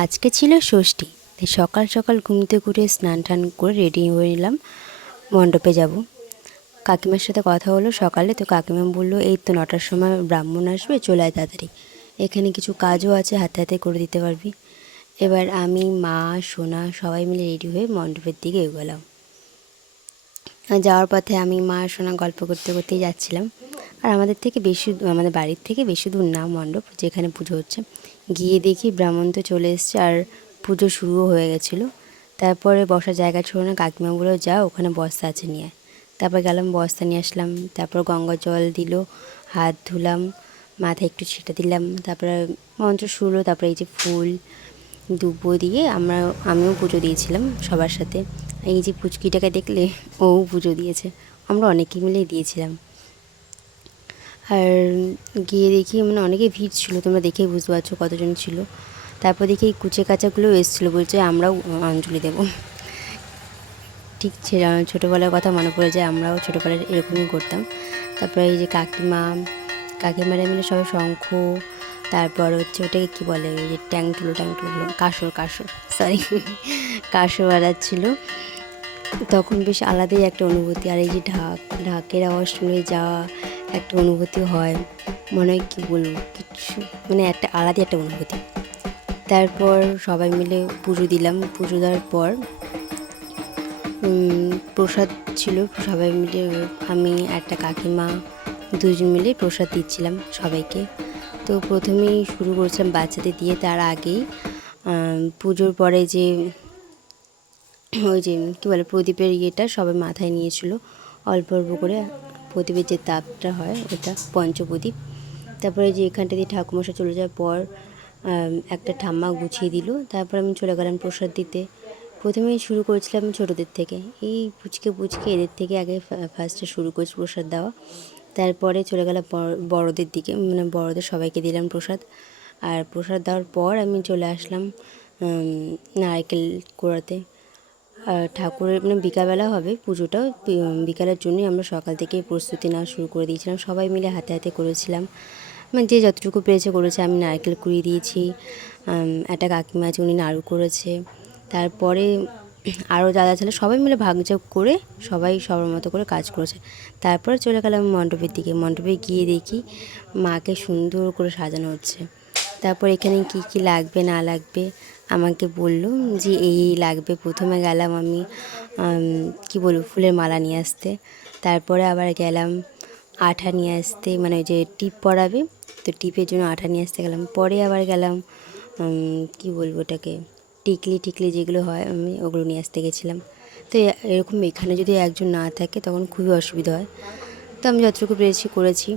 আজকে ছিল ষষ্ঠী, তাই সকাল সকাল ঘুম থেকে উঠে স্নান টান করে রেডি হয়ে নিলাম, মণ্ডপে যাব। কাকিমার সাথে কথা হলো সকালে, তো কাকিমা বললো এই তো 9টার সময় ব্রাহ্মণ আসবে, চলে আয় তাড়াতাড়ি, এখানে কিছু কাজও আছে, হাতে হাতে করে দিতে পারবি। এবার আমি, মা, সোনা সবাই মিলে রেডি হয়ে মণ্ডপের দিকে এগোলাম। যাওয়ার পথে আমি, মা, সোনা গল্প করতে করতেই যাচ্ছিলাম। আর আমাদের বাড়ির থেকে বেশি দূর না মণ্ডপ, যেখানে পুজো হচ্ছে। গিয়ে দেখি ব্রাহ্মণ তো চলে এসছে আর পুজো শুরুও হয়ে গেছিলো। তারপরে বসার জায়গা ছিল না, কাকিমা বললো যা ওখানে বস্তা আছে নিয়ে আয়। তারপর গেলাম, বস্তা নিয়ে আসলাম। তারপর গঙ্গা জল দিল, হাত ধুলাম, মাথায় একটু ছিটা দিলাম। তারপরে মন্ত্র শুরু, তারপরে এই যে ফুল দুব্বো দিয়ে আমিও পুজো দিয়েছিলাম সবার সাথে। এই যে পুচকিটাকে দেখলে, ও পুজো দিয়েছে, আমরা অনেকে মিলেই দিয়েছিলাম। আর গিয়ে দেখি অনেকে ভিড় ছিল, তোমরা দেখেই বুঝতে পারছো কতজন ছিল। তারপর দেখি এই কুচে কাচাগুলোও এসেছিলো, বলছে আমরাও অঞ্জলি দেব। ঠিক ছোটোবেলার কথা মনে পড়ে যায়, আমরাও ছোটোবেলায় এরকমই করতাম। তারপরে এই যে কাকিমারা মিলে সবাই শঙ্খ, তারপর হচ্ছে ওটাকে কী বলে, ওই যে ট্যাং তুলো কাসর সরি কাসর বাজাচ্ছিলো। তখন বেশ আলাদাই একটা অনুভূতি। আর এই যে ঢাকের আওয়াজ শুনে যাওয়া একটা অনুভূতি হয়, মনে হয় কী বলবো, কিছু একটা আলাদা একটা অনুভূতি। তারপর সবাই মিলে পুজো দিলাম। পুজো দেওয়ার পর প্রসাদ ছিল, সবাই মিলে আমি, একটা কাকিমা, দুজন মিলে প্রসাদ দিচ্ছিলাম সবাইকে। তো প্রথমেই শুরু করছিলাম বাচ্চাদের দিয়ে, তার আগেই পুজোর পরে যে ওই যে কী বলে প্রদীপের ইয়েটা সবাই মাথায় নিয়েছিল, অল্প অল্প করে প্রদীপের যে তাপটা হয় ওটা, পঞ্চপ্রদীপ। তারপরে যে এখানটা দিয়ে ঠাকুমশাই চলে যাওয়ার পর একটা ঠাম্মা গুছিয়ে দিল। তারপর আমি চলে গেলাম প্রসাদ দিতে। প্রথমেই শুরু করেছিলাম ছোটোদের থেকে, এই পুচকে এদের থেকে আগে ফার্স্টে শুরু করেছি প্রসাদ দেওয়া। তারপরে চলে গেলাম বড়দের দিকে, বড়দের সবাইকে দিলাম প্রসাদ। আর প্রসাদ দেওয়ার পর আমি চলে আসলাম নারকেল কোড়াতে। ঠাকুরের বিকালবেলা হবে পুজোটা, বিকালের জন্যই আমরা সকাল থেকে প্রস্তুতি নেওয়া শুরু করে দিয়েছিলাম, সবাই মিলে হাতে হাতে করেছিলাম। যে যতটুকু পেরেছে করেছে। আমি নারকেল কুড়িয়ে দিয়েছি, একটা কাকিমা আছে উনি নাড়ু করেছে। তারপরে আরও যারা ছিল সবাই মিলে ভাগযোগ করে সবাই সবার মতো করে কাজ করেছে। তারপরে চলে গেলাম মণ্ডপের দিকে। মণ্ডপে গিয়ে দেখি মাকে সুন্দর করে সাজানো হচ্ছে। তারপর এখানে কি কি লাগবে না লাগবে আমাকে বলল যে এই লাগবে। প্রথমে গেলাম আমি কি বলবো, ফুলের মালা নিয়ে আসতে। তারপরে আবার গেলাম আঠা নিয়ে আসতে, ওই যে টিপ পরাবে, তো টিপের জন্য আঠা নিয়ে আসতে গেলাম। পরে আবার গেলাম কি বলবো ওটাকে, টিকলি যেগুলো হয় আমি ওগুলো নিয়ে আসতে গেছিলাম। তো এরকম এখানে যদি একজন না থাকে তখন খুবই অসুবিধা হয়। তো আমি যতটুকু পেরেছি করেছি,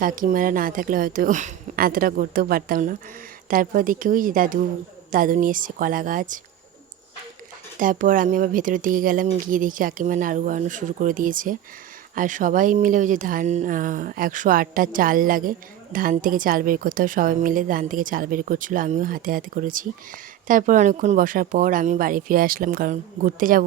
কাকিমারা না থাকলে হয়তো এতটা করতেও পারতাম না। তারপর দেখি ওই যে দাদু নিয়ে এসছে কলা গাছ। তারপর আমি আবার ভেতরের দিকে গেলাম, গিয়ে দেখি কাকিমা নাড়ু বানানো শুরু করে দিয়েছে। আর সবাই মিলে ওই যে ধান 108টা চাল লাগে, ধান থেকে চাল বের করতে হয়, সবাই মিলে ধান থেকে চাল বের করছিলো, আমিও হাতে হাতে করেছি। তারপর অনেকক্ষণ বসার পর আমি বাড়ি ফিরে আসলাম, কারণ ঘুরতে যাব।